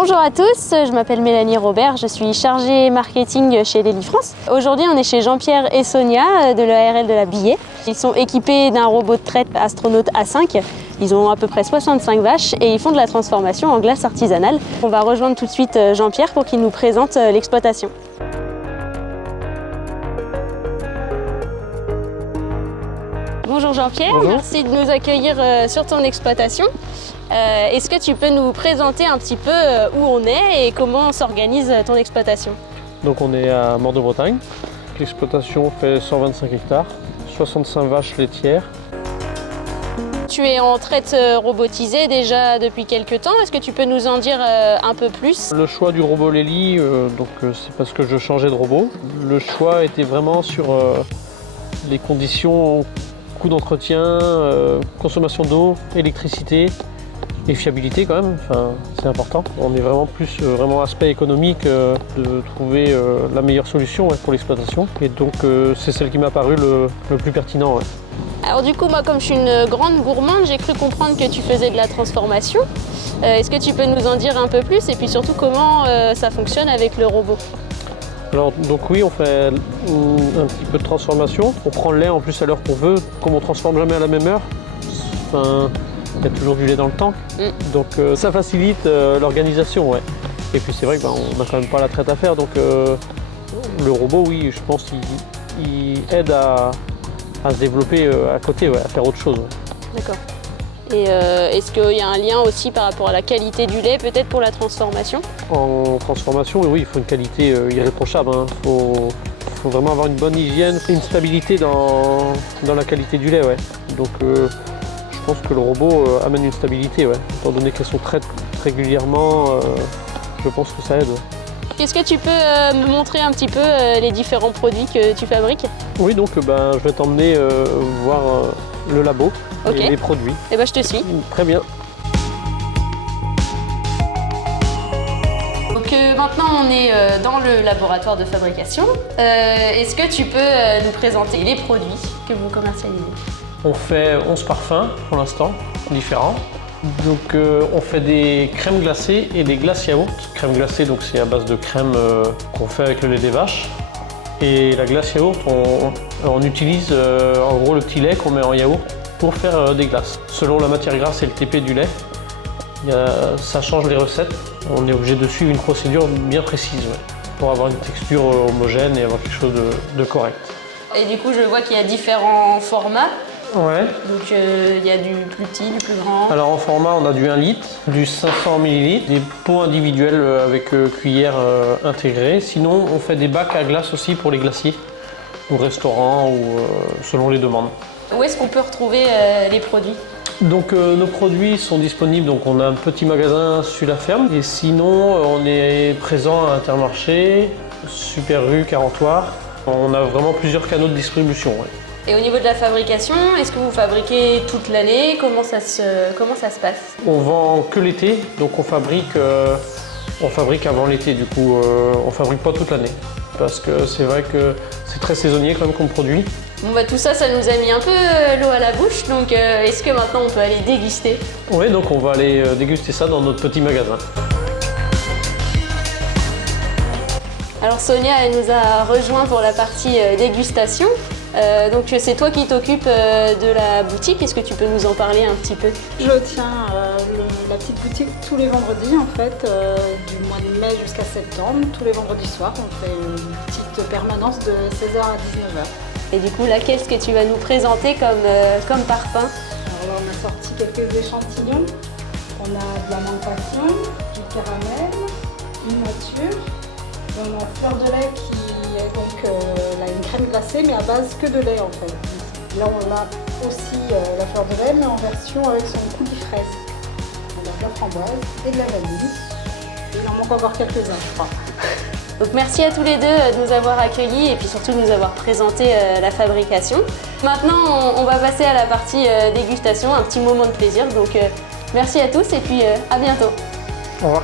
Bonjour à tous, je m'appelle Mélanie Robert, je suis chargée marketing chez Lely-France. Aujourd'hui, on est chez Jean-Pierre et Sonia de l'ARL de la Billet. Ils sont équipés d'un robot de traite Astronaute A5. Ils ont à peu près 65 vaches et ils font de la transformation en glace artisanale. On va rejoindre tout de suite Jean-Pierre pour qu'il nous présente l'exploitation. Bonjour Jean-Pierre, merci de nous accueillir sur ton exploitation. Est-ce que tu peux nous présenter un petit peu où on est et comment s'organise ton exploitation? Donc on est à Mort-de-Bretagne. L'exploitation fait 125 hectares, 65 vaches laitières. Tu es en traite robotisée déjà depuis quelques temps. Est-ce que tu peux nous en dire un peu plus? Le choix du robot Lely, c'est parce que je changeais de robot. Le choix était vraiment sur les conditions, coût d'entretien, consommation d'eau, électricité et fiabilité quand même. Enfin, c'est important. On est vraiment plus vraiment aspect économique de trouver la meilleure solution pour l'exploitation. Et donc c'est celle qui m'a paru le plus pertinent. Ouais. Alors du coup, moi comme je suis une grande gourmande, j'ai cru comprendre que tu faisais de la transformation. Est-ce que tu peux nous en dire un peu plus et puis surtout comment ça fonctionne avec le robot? Alors donc oui, on fait un petit peu de transformation. On prend le lait en plus à l'heure qu'on veut, comme on ne transforme jamais à la même heure. Enfin, il y a toujours du lait dans le tank, donc ça facilite l'organisation. Ouais. Et puis c'est vrai qu'on n'a quand même pas la traite à faire, donc le robot, oui, je pense qu'il aide à se développer à côté, à faire autre chose. Ouais. D'accord. Et est-ce qu'il y a un lien aussi par rapport à la qualité du lait, peut-être pour la transformation? En transformation, oui, il faut une qualité irréprochable. Faut vraiment avoir une bonne hygiène, une stabilité dans la qualité du lait. Ouais. Donc je pense que le robot amène une stabilité, étant donné qu'elles sont traites régulièrement, je pense que ça aide. Est-ce que tu peux me montrer un petit peu les différents produits que tu fabriques? Oui, donc je vais t'emmener voir le labo et les produits. Et je te suis. Très bien. Donc maintenant on est dans le laboratoire de fabrication. Est-ce que tu peux nous présenter les produits que vous commercialisez? On fait 11 parfums pour l'instant, différents. Donc on fait des crèmes glacées et des glaces yaourt. Crème glacée, donc c'est à base de crème qu'on fait avec le lait des vaches. Et la glace yaourt, on utilise en gros le petit lait qu'on met en yaourt pour faire des glaces. Selon la matière grasse et le TP du lait, ça change les recettes. On est obligé de suivre une procédure bien précise pour avoir une texture homogène et avoir quelque chose de correct. Et du coup, je vois qu'il y a différents formats. Ouais. Donc il y a du plus petit, du plus grand. Alors en format, on a du 1 litre, du 500 ml, des pots individuels avec cuillère intégrée. Sinon, on fait des bacs à glace aussi pour les glaciers, au restaurant ou selon les demandes. Où est-ce qu'on peut retrouver les produits? Donc nos produits sont disponibles, donc on a un petit magasin sur la ferme. Et sinon, on est présent à Intermarché, Super Rue, Carentoire. On a vraiment plusieurs canaux de distribution. Ouais. Et au niveau de la fabrication, est-ce que vous fabriquez toute l'année? Comment ça se passe? On vend que l'été, donc on fabrique avant l'été. Du coup, on fabrique pas toute l'année. Parce que c'est vrai que c'est très saisonnier quand même comme produit. Bon tout ça, ça nous a mis un peu l'eau à la bouche. Donc est-ce que maintenant on peut aller déguster? Oui, donc on va aller déguster ça dans notre petit magasin. Alors Sonia, elle nous a rejoint pour la partie dégustation. Donc c'est toi qui t'occupes de la boutique, est-ce que tu peux nous en parler un petit peu? Je tiens la petite boutique tous les vendredis en fait, du mois de mai jusqu'à septembre. Tous les vendredis soirs, on fait une petite permanence de 16h à 19h. Et du coup là, qu'est-ce que tu vas nous présenter comme parfum? Alors là, on a sorti quelques échantillons. On a de la menthe passion, du caramel, une nature. On a fleur de lait qui est donc une crème glacée mais à base que de lait en fait. Là on a aussi la fleur de lait mais en version avec son coulis fraise. On a de la framboise et de la vanille. Il en manque encore quelques-uns je crois. Donc merci à tous les deux de nous avoir accueillis et puis surtout de nous avoir présenté la fabrication. Maintenant on va passer à la partie dégustation, un petit moment de plaisir. Donc merci à tous et puis à bientôt. Au revoir.